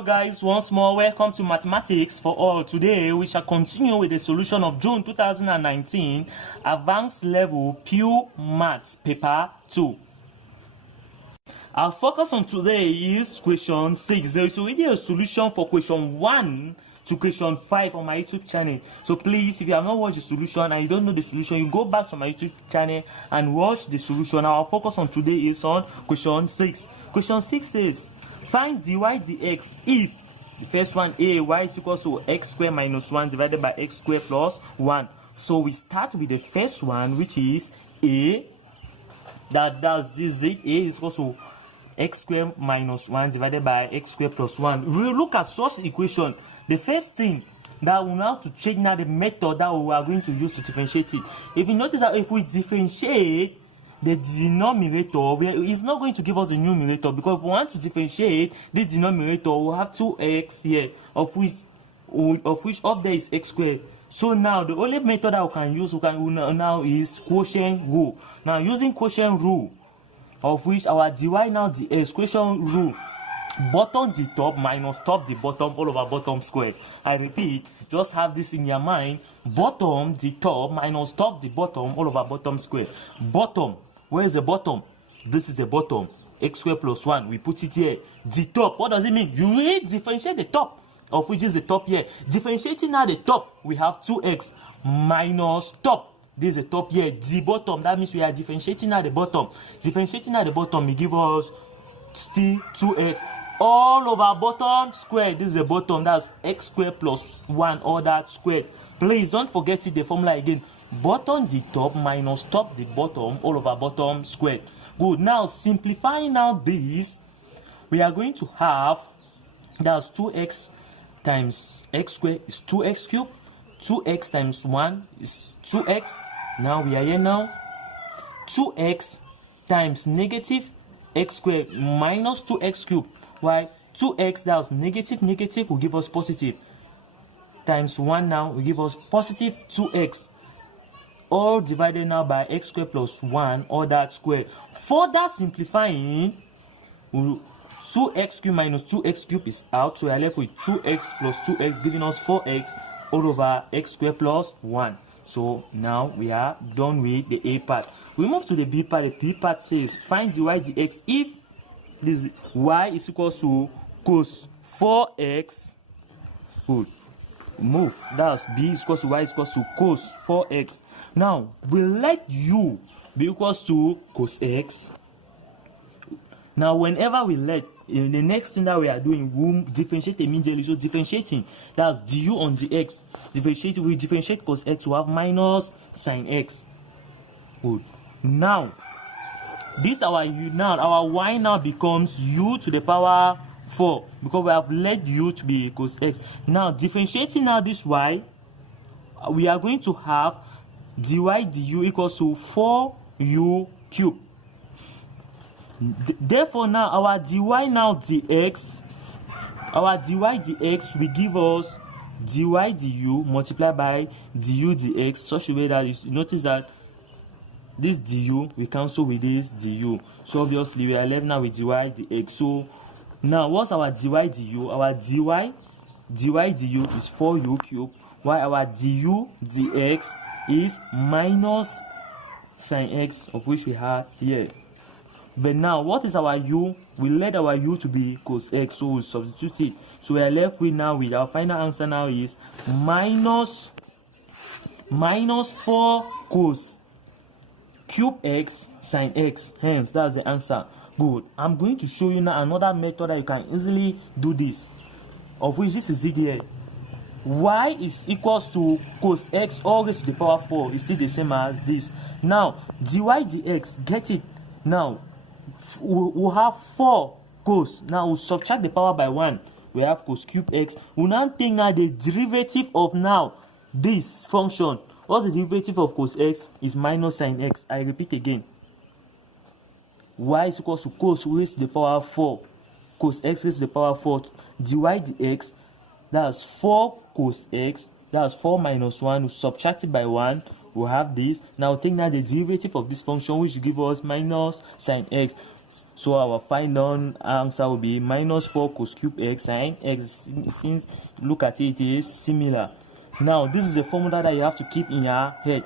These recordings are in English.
Hello guys, once more welcome to Mathematics for All. Today we shall continue with the solution of June 2019 Advanced Level Pure Maths Paper 2. Our focus on today is question 6. There is already a solution for question 1 to question 5 on my YouTube channel. So please, if you have not watched the solution and you don't know the solution, you go back to my YouTube channel and watch the solution. Our focus on today is on question 6. Question 6 says, find dy dx if the first one a y is equal to x squared minus 1 divided by x squared plus 1. So we start with the first one, which is a. That's this z. A is equal to x squared minus 1 divided by x squared plus 1. We look at such equation. The first thing that we now have to check now the method that we are going to use to differentiate it. If you notice that if we differentiate the denominator, it's not going to give us the numerator, because if we want to differentiate this denominator, we'll have 2x here, of which up there is x squared. So now the only method that we can use now is quotient rule. Now using quotient rule, of which our dy now dx, quotient rule, bottom the top minus top the bottom all over bottom squared. I repeat, just have this in your mind: bottom the top minus top the bottom all over bottom squared. Bottom, where is the bottom? This is the bottom, x squared plus 1. We put it here. The top, what does it mean? You will differentiate the top, of which is the top here. Differentiating now the top, we have 2x minus top. This is the top here. The bottom, that means we are differentiating now the bottom. Differentiating now the bottom, it give us still 2x all over bottom squared. This is the bottom, that's x squared plus 1, all that squared. Please don't forget it, the formula again: bottom the top minus top the bottom all over bottom squared. Good. Now simplifying now this, we are going to have, that's 2x times x squared is 2x cubed. 2x times 1 is 2x. Now we are here now. 2x times negative x squared minus 2x cubed. Why? 2x, that was negative will give us positive, times 1 now will give us positive 2x, all divided now by x squared plus 1, all that squared. Further simplifying, 2x cubed minus 2x cubed is out, so we are left with 2x plus 2x, giving us 4x all over x squared plus 1. So now we are done with the A part. We move to the B part. The B part says, find dy dx if this y is equal to cos 4x. Good. Move. That's b is equal to y is equal to cos 4x. Now we let u be equals to cos x. Now whenever we let, in the next thing that we are doing, we differentiate immediately. So differentiating, that's du on dx. Differentiate, we differentiate cos x, we have minus sin x. Good. Now this our u, now our y now becomes u to the power 4, because we have let u to be cos x. Now differentiating now this y, we are going to have dy du equals to 4u cubed. Therefore now our dy now dx, our dy dx will give us dy du multiplied by du dx, such a way that you notice that this du we cancel with this du. So obviously we are left now with dy dx. So now what's our dy du? Our dy du is 4u cubed, while our du dx is minus sin x, of which we have here. But now what is our u? We let our u to be cos x, so we substitute it. So we are left with, now with our final answer now is minus 4 cos cube x sin x. Hence that's the answer. Good. I'm going to show you now another method that you can easily do this, of which this is it here. Y is equals to cos x all raised to the power 4 is still the same as this. Now dy dx, get it. Now we'll have 4 cos. Now we'll subtract the power by 1. We have cos cube x. We'll now take now the derivative of now this function. What's the derivative of cos x? Is minus sin x. I repeat again. Y is equals to cos raised to the power 4. Cos x raised to the power 4. Dy dx, that's 4 cos x. That's 4 minus 1. We subtract it by 1. We have this. Now take now the derivative of this function, which will give us minus sin x. So our final answer will be minus 4 cos cube x sin x. Since look at it, it is similar. Now this is a formula that you have to keep in your head.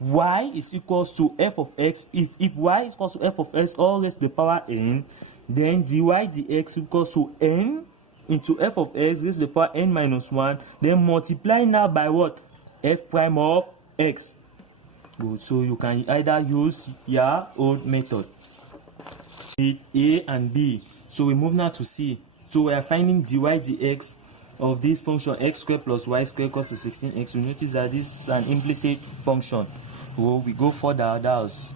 Y is equals to f of x. If y is equals to f of x all raised to the power n, then dy dx equals to n into f of x raised to the power n minus 1, then multiply now by what? F prime of x. Good. So you can either use your own method. A and B. So we move now to C. So we are finding dy dx of this function x squared plus y squared equals to 16x. You notice that this is an implicit function. Well, we go further, that's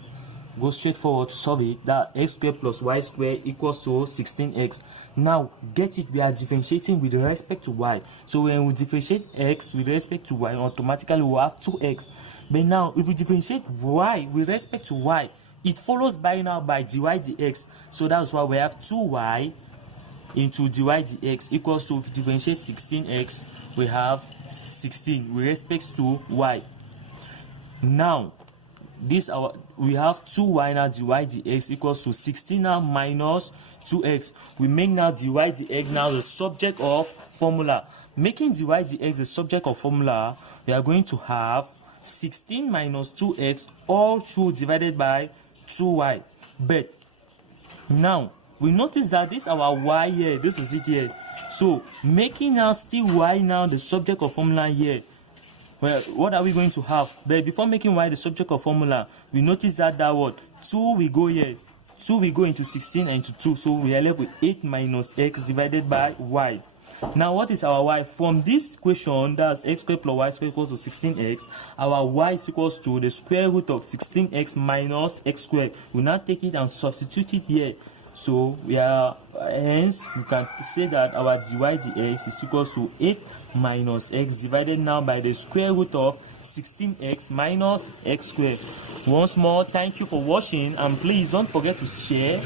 go straight forward to solve it. That x squared plus y squared equals to 16x. Now get it, we are differentiating with respect to y. So when we differentiate x with respect to y, automatically we have 2x. But now if we differentiate y with respect to y, it follows by now by dy dx. So that's why we have 2y into dy dx equals to, if we differentiate 16x, we have 16 with respect to y. Now this we have 2y now dy dx equals to 16 now minus 2x. We make now dy dx now the subject of formula. Making dy dx the subject of formula, we are going to have 16 minus 2x all through divided by 2y. But now we notice that this our y here, this is it here. So making now still y now the subject of formula here, well, what are we going to have? But before making y the subject of formula, we notice that what 2 we go here, 2 we go into 16 and into 2, so we are left with 8 minus x divided by y. Now what is our y? From this equation, that's x squared plus y squared equals to 16x, our y is equals to the square root of 16x minus x squared. We now take it and substitute it here. So we are, hence we can say that our dy dx is equals to 8 minus x divided now by the square root of 16x minus x squared. Once more, thank you for watching, and please don't forget to share,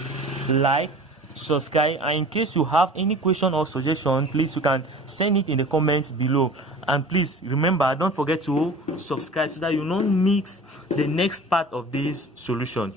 like, subscribe, and in case you have any question or suggestion, please you can send it in the comments below. And please remember, don't forget to subscribe so that you don't miss the next part of this solution.